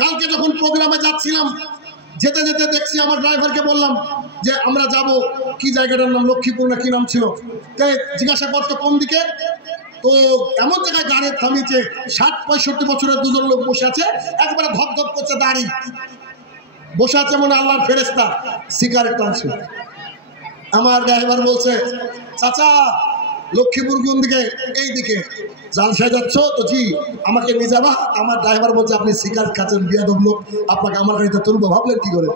কালকে যখন প্রোগ্রামে যাচ্ছিলাম, যেতে যেতে দেখছি আমার ড্রাইভারকে বললাম যে আমরা যাব, কি জায়গাটার নাম লক্ষ্মীপুর না কি নাম ছিল, তাই জিজ্ঞাসা করতো কোন দিকে। তো এমন জায়গায় গাড়ি থামিয়েছে, ৬০-৬৫ বছরের দুজন লোক বসে আছে, একবারে ধপধপ করছে দাড়ি, বসে আছে মনে আল্লাহর ফেরেশতা, সিগারেট টানছে। আমার ড্রাইভার বলছে, চাচা লক্ষ্মীপুর কোন দিকে? এই দিকে। জালসায় যাচ্ছ তো? জি। আমাকে নিয়ে যাবা? আমার ড্রাইভার বলছে, আপনি সিগারেট খাচ্ছেন, বিয়াদব লোক, আপনাকে আমার গাড়িতে তুলবো, ভাবলেন কি করে?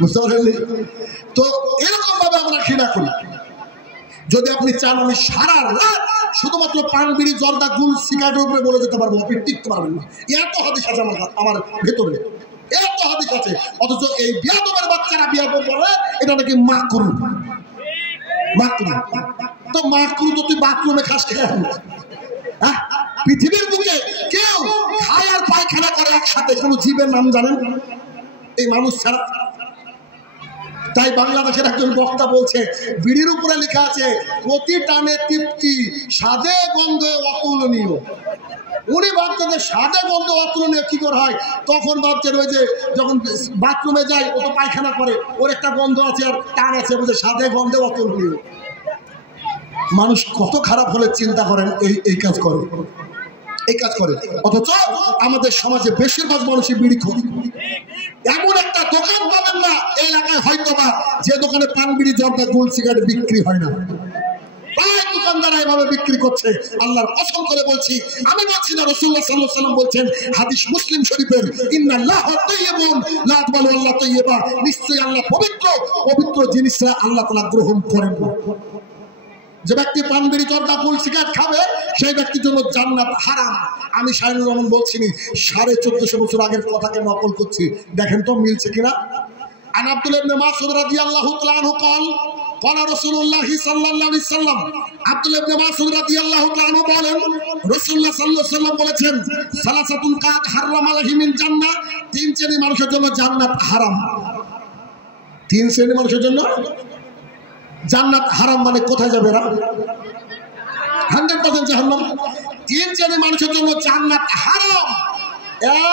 বুঝতে পারলেন? তো এরকম ভাবে আমরা ঘৃণা করি। যদি আপনি চান আমি সারা রাত শুধুমাত্র পান বিড়ি জর্দা গুল সিগারেটের উপরে বলে যেতে পারবো, আপনি টিকতে পারবেন না। এত হাদিস আছে আমার ভেতরে, এত হাদিস আছে। অথচ এই বিয়াদবের বাচ্চারা বিয়াদব বলে এটা নাকি মাকরু। মাকরু তো মাকরু তো তুই বাথরুমে খাস কেন? হ্যাঁ, পৃথিবীর বুকে কেউ খায় আর পায়খানা করে একসাথে, কোনো জীবের নাম জানেন এই মানুষ ছাড়া? তাই বাংলাদেশের একজন বক্তা বলছে, বিড়ির উপরে লেখা আছে প্রতি টানে তৃপ্তি, স্বাদে গন্ধে অতুলনীয়। উনি ভাবছেন যে স্বাদে গন্ধ অতুলনীয় কি করে হয়? তখন ভাবছেন ওই যে যখন বাথরুমে যায় ও তো পায়খানা করে, ওর একটা গন্ধ আছে আর টান আছে, বলছে স্বাদে গন্ধে অতুলনীয়। মানুষ কত খারাপ হলে চিন্তা করেন এই কাজ করে, এই কাজ করে। অথচ আমাদের সমাজে বেশিরভাগ মানুষই বিড়ি খায়। এমন একটা দোকান পাবেন না এই এলাকায় হয়তো বা যে দোকানে পান বিড়ি জর্দা গুল সিগারেট বিক্রি হয় না। প্রায় দোকানদার এভাবে বিক্রি করছে। আল্লাহর কসম করে বলছি, আমি বলছি না, রাসূলুল্লাহ সাল্লাল্লাহু আলাইহি ওয়াসাল্লাম বলছেন, হাদিস মুসলিম শরীফের, ইন্নাল্লাহা তাইয়্যিবুন লা ইয়াকবালু ইল্লা তাইয়্যিবা, নিশ্চয়ই আল্লাহ পবিত্র, পবিত্র জিনিসরা আল্লাহ তাআলা গ্রহণ করেন না। যে ব্যক্তি পান বিড়ি জর্দা গুল সিগারেট খাবে সেই ব্যক্তির জন্য জান্নাত হারাম। আমি শাহিনুর রহমান বলছি, 1450 বছর আগের কথাকে নকল করছি, দেখেন তো মিলছে কিনা। আন আব্দুল্লাহ ইবনে মাসউদ রাদিয়াল্লাহু তাআলা আনহু قال قال رسول الله صلى الله عليه وسلم, আব্দুল্লাহ ইবনে মাসউদ রাদিয়াল্লাহু তাআলা আনহু বলেন, রাসূলুল্লাহ সাল্লাল্লাহু আলাইহি ওয়াসাল্লাম বলেছেন, সালাসাতুন কাদ হারাম আলাইহিম মিন জান্নাহ, 3 শ্রেণীর মানুষের জন্য জান্নাত হারাম। 3 শ্রেণীর মানুষের জন্য জান্নাত হারাম। মানে কোথায় যাবে এরা? 100% জাহান্নাম। 3 শ্রেণীর মানুষের জন্য জান্নাত হারাম।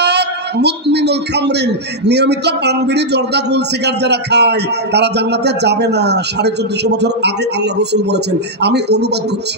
এক, মুদমিনুল খামরিন, নিয়মিত পান বিড়ি জর্দা গুল সিগারেট যারা খায় তারা জান্নাতে যাবে না। 1450 বছর আগে আল্লাহ রাসূল বলেছেন, আমি অনুবাদ করছি।